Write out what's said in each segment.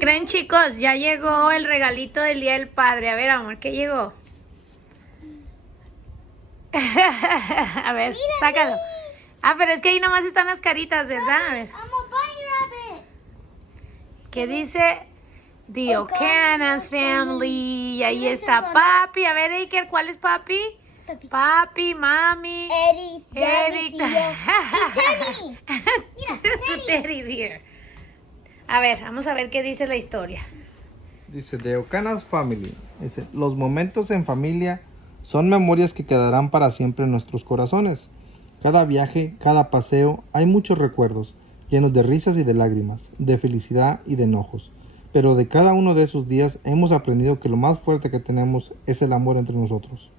creen, chicos? Ya llegó el regalito del Día del Padre. A ver, amor, ¿qué llegó? A ver, sácalo. Ah, pero es que ahí nomás están las caritas, ¿verdad? A ver. I'm a bunny rabbit. ¿Qué dice? The O'Cana's Family. Y ahí está Papi. A ver, Iker, ¿cuál es Papi? Papi, Mami, Eddie, Eric. y yo. Y Teddy. Mira, Teddy. Teddy Bear. A ver, vamos a ver qué dice la historia. Dice The O'Cana's Family. Dice, los momentos en familia son memorias que quedarán para siempre en nuestros corazones. Cada viaje, cada paseo, hay muchos recuerdos, llenos de risas y de lágrimas, de felicidad y de enojos. Pero de cada uno de esos días hemos aprendido que lo más fuerte que tenemos es el amor entre nosotros.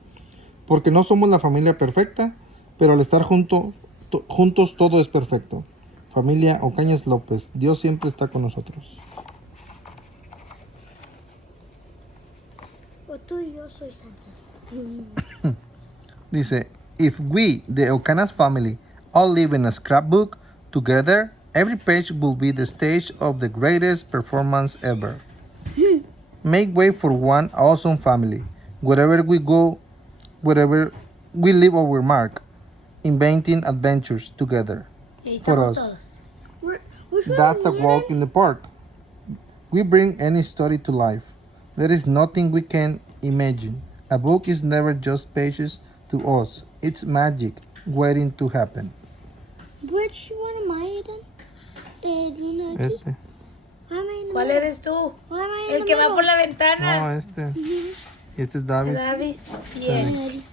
Porque no somos la familia perfecta, pero al estar juntos todo es perfecto. Familia Ocañas López, Dios siempre está con nosotros. O tú y yo soy Sánchez. Dice, if we, the O'Cana's family, all live in a scrapbook together, every page will be the stage of the greatest performance ever. Make way for one awesome family. Wherever we go, wherever we leave our mark, inventing adventures together. Y ahí For estamos us. todos. Which one That's a are we walk in? in the park. We bring any story to life. There is nothing we can imagine. A book is never just pages to us. It's magic waiting to happen. Which one am I in? You know, Este. why am I in the ¿Cuál middle? eres tú? Why am I in El the que va middle? por la ventana. No, este. Y este es David. Davis. Bien. Eddie.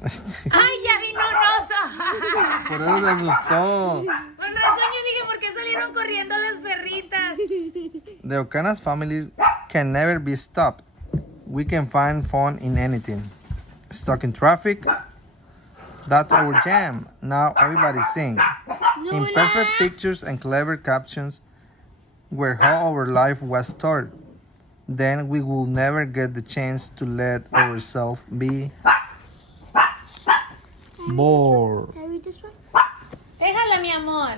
¡Ay, ya vino un oso! Por eso se asustó. Con razón yo dije, ¿por qué salieron corriendo las perritas? The O'Cana's family can never be stopped. We can find fun in anything. Stuck in traffic? That's our jam. Now everybody sing. Imperfect pictures and clever captions were how our life was started. Then we will never get the chance to let ourselves be bored. Can I read this one? Déjala, mi amor.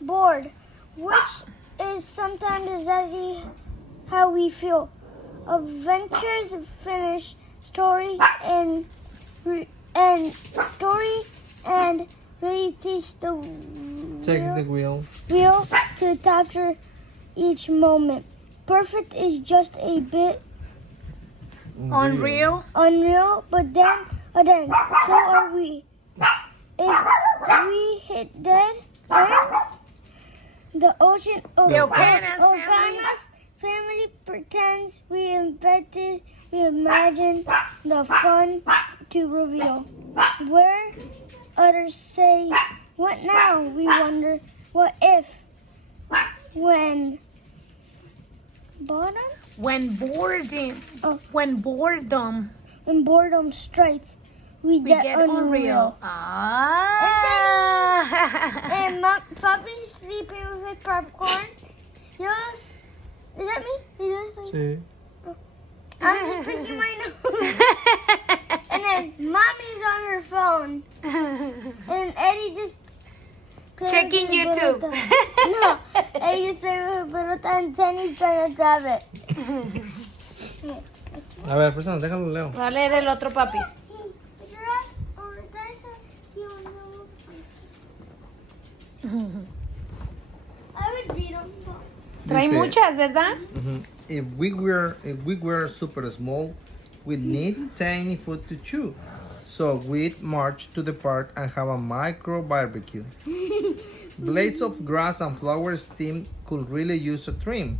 Bored, which is sometimes exactly how we feel. Adventures finish, story and really teach the Check the wheel. wheel to capture each moment. Perfect is just a bit Unreal. unreal, but then so are we. If we hit dead ends, the ocean of The O'Cana's O'Cana's family pretends we imagine the fun to reveal. Where others say, what now? We wonder, what if? When bottom? When boredom. Oh. When boredom. When boredom strikes, we We get, get unreal. unreal. Ah. And Papi's sleeping with his popcorn. Yes. Is that me? Is that Sí. I'm just picking my nose. And then Mommy's on her phone. And Eddie just playing Checking with his YouTube. pelota. No, Eddie just playing with her pelota and Tenny's trying to grab it. A ver, persona, déjalo leo. Va a leer el otro, papi. I would read them. Trae Dice, muchas, ¿verdad? If we were super small, we'd need tiny food to chew. So we'd march to the park and have a micro barbecue. Blades of grass and flower steam could really use a trim.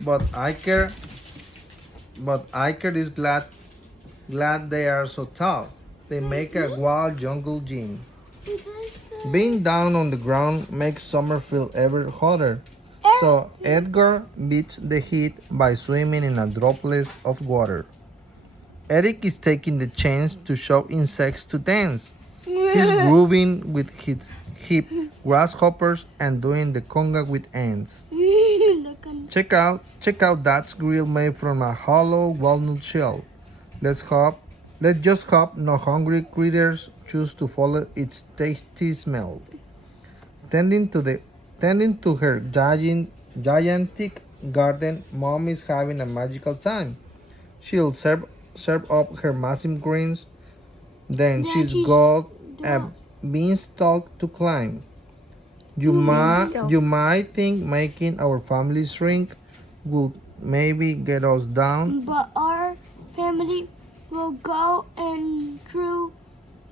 But Iker is glad they are so tall. They make a wild jungle gym. Being down on the ground makes summer feel ever hotter. So Edgar beats the heat by swimming in a droplet of water. Eric is taking the chance to show insects to dance. He's grooving with his hip grasshoppers and doing the conga with ants. Check out Dad's grill made from a hollow walnut shell. Let's just hope no hungry critters choose to follow its tasty smell. Tending to the Tending to her gigantic garden, Mom is having a magical time. She'll serve up her massive greens, then she's got a beanstalk to climb. You might think making our family shrink will maybe get us down. But our family will go and through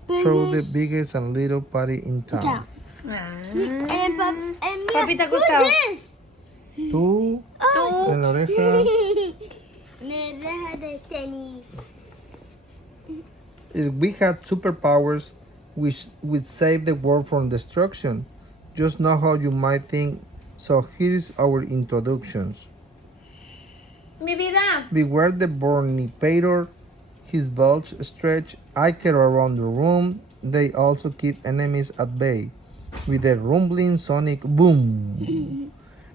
Throw the biggest and little party in town. And Papi, ¿te ha who's gustado? this? Tú, en la oreja. Me deja de tenis. If we had superpowers, we'd save the world from destruction. Just know how you might think. So here's our introductions. Mi vida. Beware the Bornipator. His bulge stretch Iker around the room. They also keep enemies at bay with a rumbling sonic boom.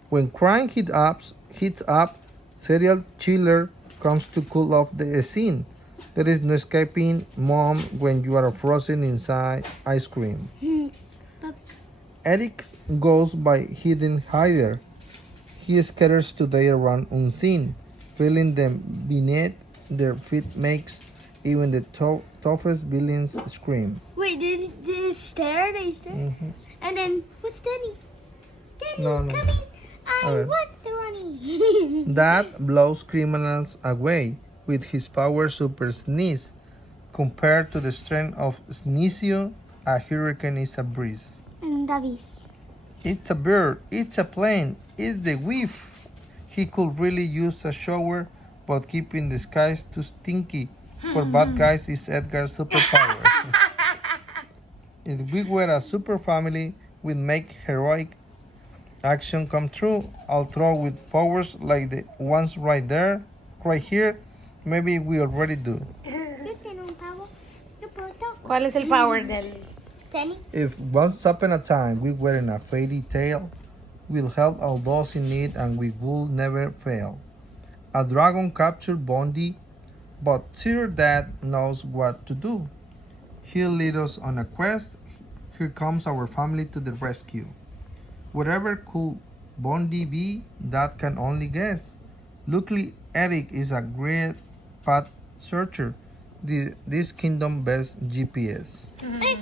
When crime hits up, serial killer comes to cool off the scene. There is no escaping Mom when you are frozen inside ice cream. Eric goes by hidden hider. He scatters today around unseen, feeling them beneath their feet makes even the toughest villains scream. Wait, they stare? They stare? And then, what's Danny? Danny, No. coming. I A ver. want the runny. That blows criminals away with his power super sneeze. Compared to the strength of Sneezio, a hurricane is a breeze. And Davis. It's a bird, it's a plane, it's the whiff. He could really use a shower, but keeping the skies too stinky. For bad guys is Edgar's superpower. If we were a super family, we'd make heroic action come true. I'll throw with powers like the ones right there, right here. Maybe we already do. Yo tengo un pavo. Yo puedo. ¿Cuál es el power del? Danny. If once upon a time we were in a fairy tale, we'll help all those in need and we will never fail. A dragon captured Bondi, but Sir Dad knows what to do. He'll lead us on a quest. Here comes our family to the rescue. Whatever could Bondi be, Dad can only guess. Luckily, Eric is a great path searcher. This kingdom best GPS. Hey,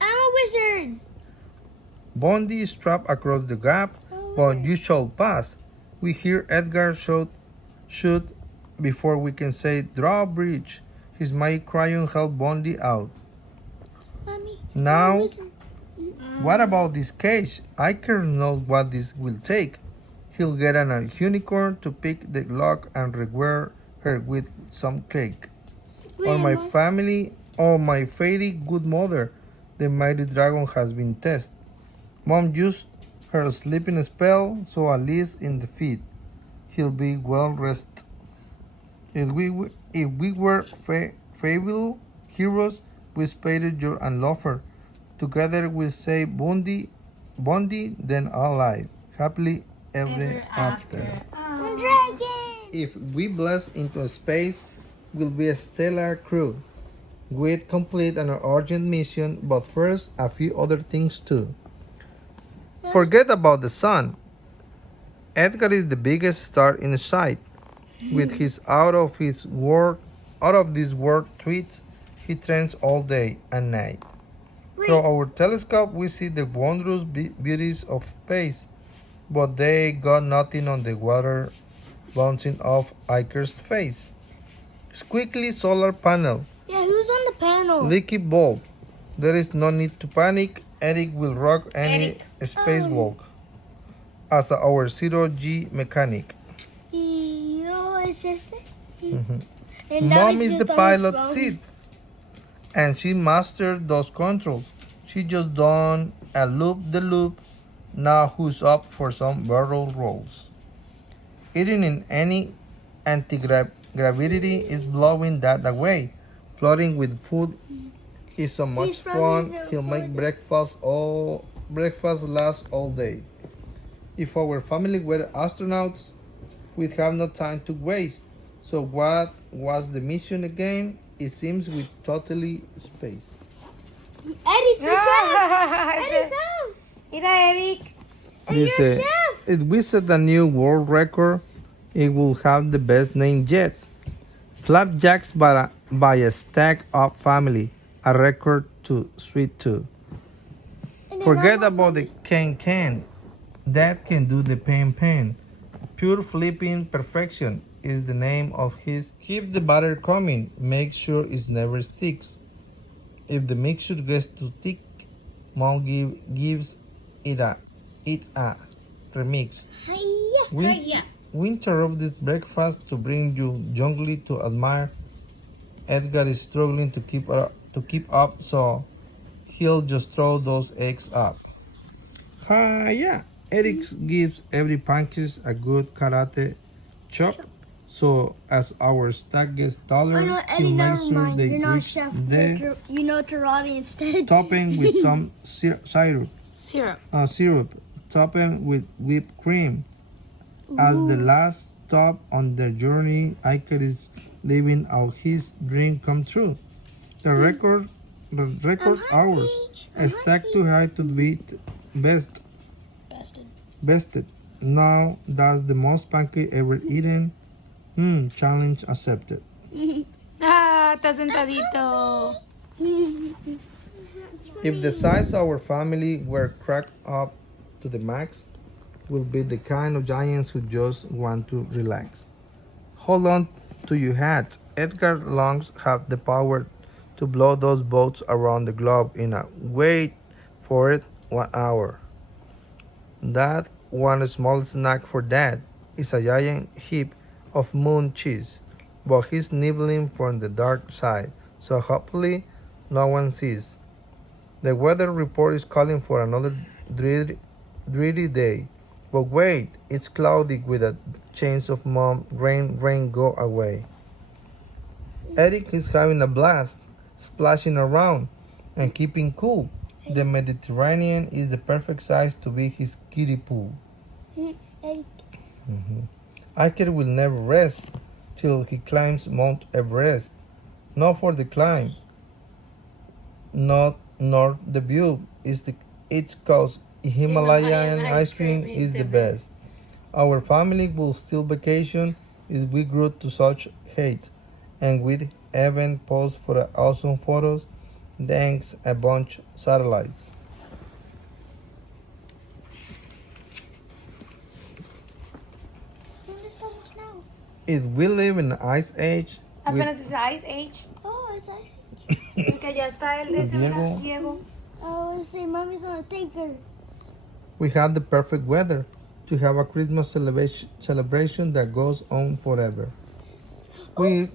I'm a wizard. Bondi is trapped across the gap, but you shall pass. We hear Edgar shoot before we can say drawbridge. His mighty crayon helped Bondi out. Mommy, Now, I'm a wizard. what about this cage? Iker knows what this will take. He'll get a unicorn to pick the lock and reward her with some cake. Or my Mom. family, or my fairy good mother, the mighty dragon has been tested. Mom used her sleeping spell, so at least in the feet, he'll be well rested. If we were fable heroes, we spared your and lover. Together we'll say Bondi, then alive, happily ever after. A dragon. If we blast into space, we'll be a stellar crew. We'd complete an urgent mission, but first, a few other things too. Forget about the sun. Edgar is the biggest star in sight. With his out of this world tweets, he trains all day and night. Through our telescope, we see the wondrous beauties of space, but they got nothing on the water bouncing off Iker's face. Squiggly solar panel, Yeah, who's on the panel? leaky bulb. There is no need to panic. Eric will rock any spacewalk as our zero-G mechanic. Yo, es este? Mhm. And Mom Davis is the just on his pilot phone. seat, and she mastered those controls. She just done a loop-the-loop. Now who's up for some barrel rolls? Eating in any anti-gravity is blowing that away. Floating with food is so much fun. He'll make breakfast last all day. If our family were astronauts, we'd have no time to waste. So what was the mission again? It seems we totally space. Eric, what's up? Eric, come. Mira, Eric. Dice, if we set a new world record, it will have the best name yet. Flapjacks by a stack up family, a record too sweet too. Forget about the can. That can do the pan. Pure flipping perfection is the name of his. Keep the batter coming. Make sure it never sticks. If the mixture gets too thick, Mom gives it a remix. We interrupt this breakfast to bring you jungly to admire. Edgar is struggling to keep up, so he'll just throw those eggs up. Yeah. Eric gives every pancake a good karate chop. So as our stack gets taller, Oh no, he Eddie, makes never sure mind. they You're not reach chef. the You know karate instead. topping with some syrup. Syrup. Topping with whipped cream. As the last stop on their journey, Iker is living out his dream come true. The record hours. A stack too high to beat bested. Now that's the most pancake ever eaten. Challenge accepted. Está sentadito. If the size of our family were cracked up to the max, we'll be the kind of giants who just want to relax. Hold on to your hats. Edgar lungs have the power to blow those boats around the globe in a wait for it 1 hour. That one small snack for Dad is a giant heap of moon cheese, but he's nibbling from the dark side, so hopefully no one sees. The weather report is calling for another dreary day. But wait, it's cloudy with a chance of Mom, rain, go away. Eric is having a blast, splashing around and keeping cool. The Mediterranean is the perfect size to be his kiddie pool. Eric. Iker will never rest till he climbs Mount Everest. Not for the climb, nor the view. It's cause Himalayan ice cream is the best. Our family will still vacation if we grew to such hate, and with Evan post for awesome photos. Thanks a bunch satellites. ¿Dónde estamos now? If we live in the ice age, Apenas es Ice Age. Oh, it's ice. Que ya está el de ese Diego. Oh, say mommy's gonna take her. we have the perfect weather to have a Christmas celebration that goes on forever. We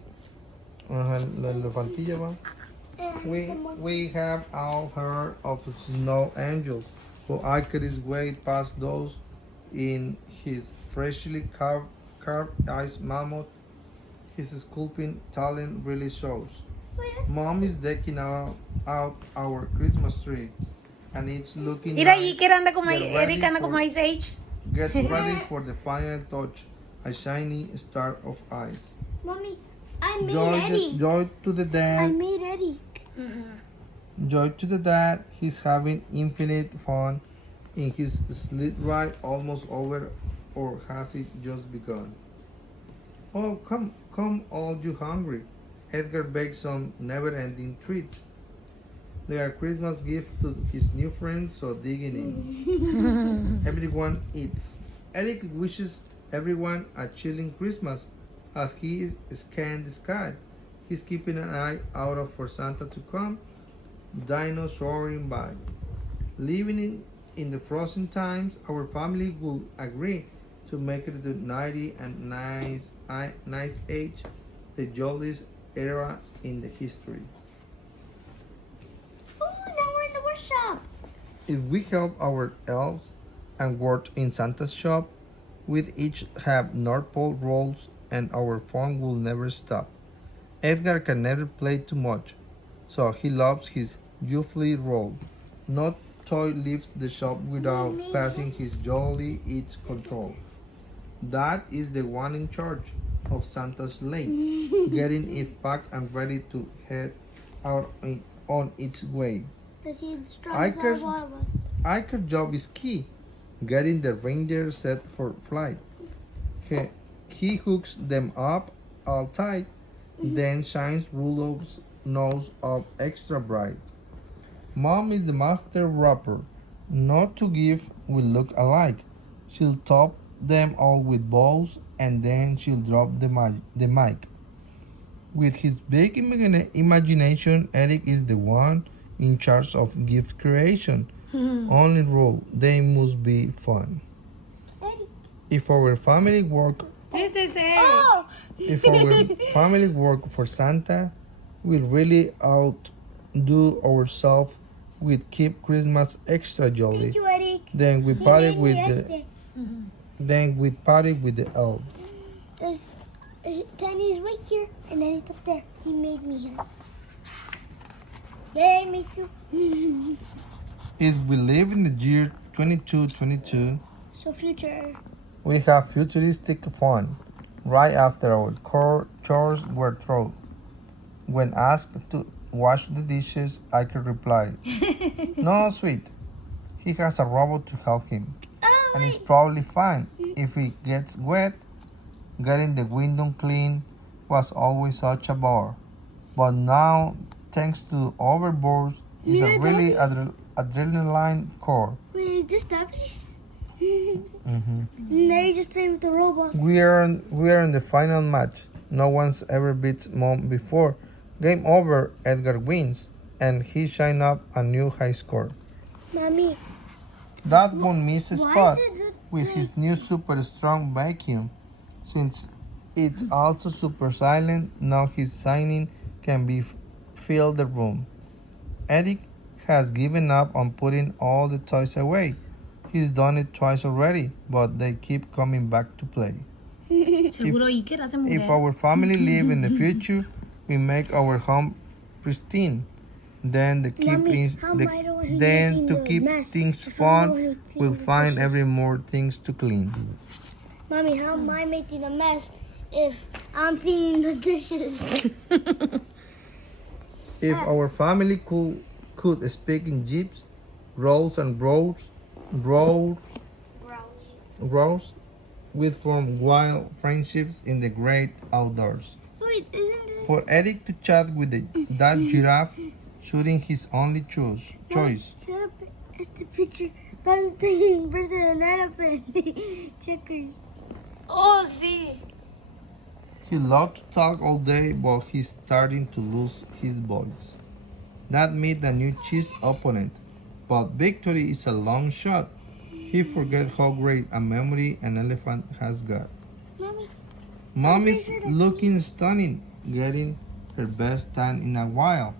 have all heard of snow angels, but I could way past those in his freshly carved ice mammoth. His sculpting talent really shows. Mom is decking out our Christmas tree, and it's looking Mira nice. allí que anda como Get ready Eric anda como for- Ice Age. Get ready for the final touch, a shiny star of ice. Mommy, I made Joy Eddie. to the I dad. made Eddie. Joy to the dad. He's having infinite fun in his sled ride, almost over, or has it just begun? Oh, come, all you hungry. Edgar baked some never-ending treats. They are Christmas gift to his new friends, so digging in. Everyone eats. Eric wishes everyone a chilling Christmas as he scans the sky. He's keeping an eye out for Santa to come, dinos soaring by. Living in the frozen times, our family will agree to make it the 90 and nice age, the jolliest era in the history. Oh, now we're in the workshop. If we help our elves and work in Santa's shop, we'd each have North Pole rolls and our fun will never stop. Edgar can never play too much, so he loves his youthful roll. No toy leaves the shop without passing his jolly its control. That is the one in charge of Santa's sleigh, getting it packed and ready to head out on its way. Does he strong as all of us? Iker's job is key. getting the reindeer set for flight. He hooks them up all tight, then shines Rudolph's nose up extra bright. Mom is the master rapper. Not to give will look alike. She'll top them all with balls and then she'll drop the mic. With his big imagination, Eric is the one in charge of gift creation. Only rule, they must be fun. Eric. If our family work This is it. Oh! If our family work for Santa, we'll really outdo ourselves with keep Christmas extra jolly. Thank you, Eric. Then we He party made me with yesterday. the elves. There's Danny's right here, and then he's up there. He made me him. They make you. If we live in the year 2222, So future. we have futuristic fun. Right after our chores were thrown. When asked to wash the dishes, I could reply, "No, sweet. He has a robot to help him. Oh, And it's probably fine. If he gets wet, getting the window clean was always such a bore. But now, thanks to overboards, it's a really adrenaline core. wait, is this Dubbies? Mm-hmm. Now you're just playing with the robots. We are in the final match. No one's ever beat Mom before. Game over. Edgar wins, and he shine up a new high score. Mommy, That won't miss a why spot is it just with his new super strong vacuum. Since it's also super silent, now his signing can fill the room. Eric has given up on putting all the toys away. He's done it twice already, but they keep coming back to play. Seguro Iker hace If mujer. our family live in the future, we make our home pristine. Then to keep Mommy, is how am I the one who's then making to the keep mess things if I'm the one fun, who cleans we'll the find dishes? every more things to clean. Mommy, how am I making a mess if I'm cleaning the dishes? If our family could speak in jeeps, rolls and rows, we'd form wild friendships in the great outdoors. Wait, isn't this? For Eric to chat with that giraffe, shooting his only choice. Shut up. It's the picture. I'm playing versus an elephant. Checkers. Oh, sí. He loved to talk all day, but he's starting to lose his voice. That made a new chess opponent, but victory is a long shot. He forget how great a memory an elephant has got. Mommy, Mom is looking stunning, getting her best tan in a while.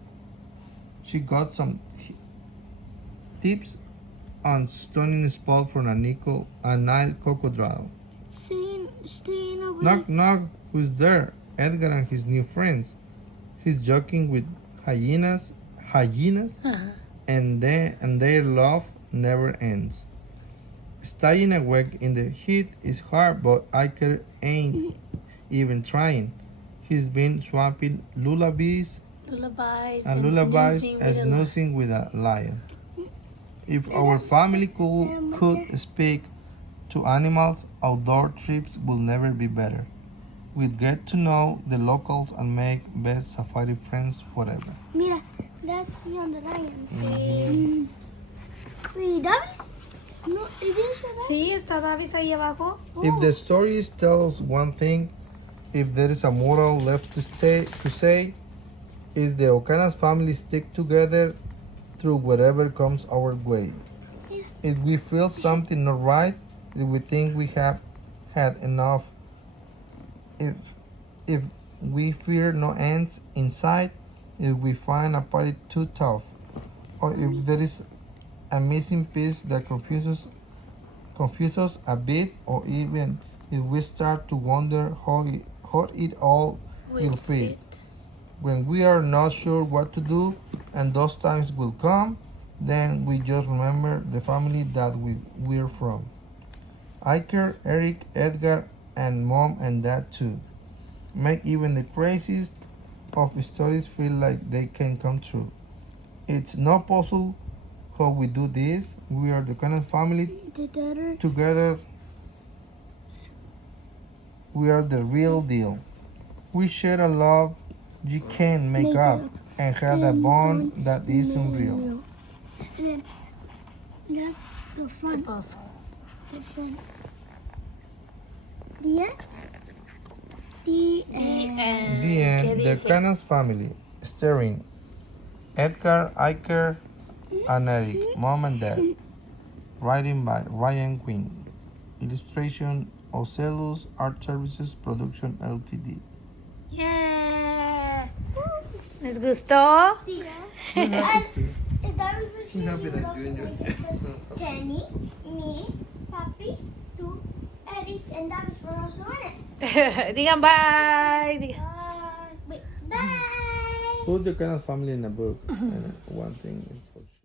She got some tips on stunning spot for a Nile crocodile. staying away. Knock knock, who's there? Edgar and his new friends. He's joking with hyenas, and their love never ends. Staying awake in the heat is hard, but Iker ain't even trying. He's been swapping lullabies and snoozing with a lion. If our family could speak to animals, outdoor trips will never be better. We'd get to know the locals and make best safari friends forever. Mira, that's me on the lion. Sí. Wait, Davis? No, it didn't show that. Sí, está Davis ahí abajo. If the stories tell us one thing, if there is a moral left to say, is the O'Connors family stick together through whatever comes our way. If we feel something not right, if we think we have had enough, if we fear no ends in sight, if we find a party too tough, or if there is a missing piece that confuses us a bit, or even if we start to wonder how it all will fit. When we are not sure what to do, and those times will come, then we just remember the family that we're from. Iker, Eric, Edgar, and Mom and Dad too. Make even the craziest of stories feel like they can come true. It's no puzzle how we do this. We are the Canas family. Together, we are the real deal. We share a love you can't make up and have a bond that is unreal. And then that's the front. The front. The end? The end. The end. ¿Qué The dice? Canas family. Starring Edgar, Iker, and Eric, Mom and Dad. Writing by Ryan Quinn. Illustration Ocelus Art Services Production Ltd. Yeah. ¿Les gustó? Sí. We're happy If that was We're happy that you enjoyed it. Jenny, me, Papi, tú, Eric, and that was for also in it. Digan bye. Wait, bye. Put the Canas family in a book. And one thing is for sure.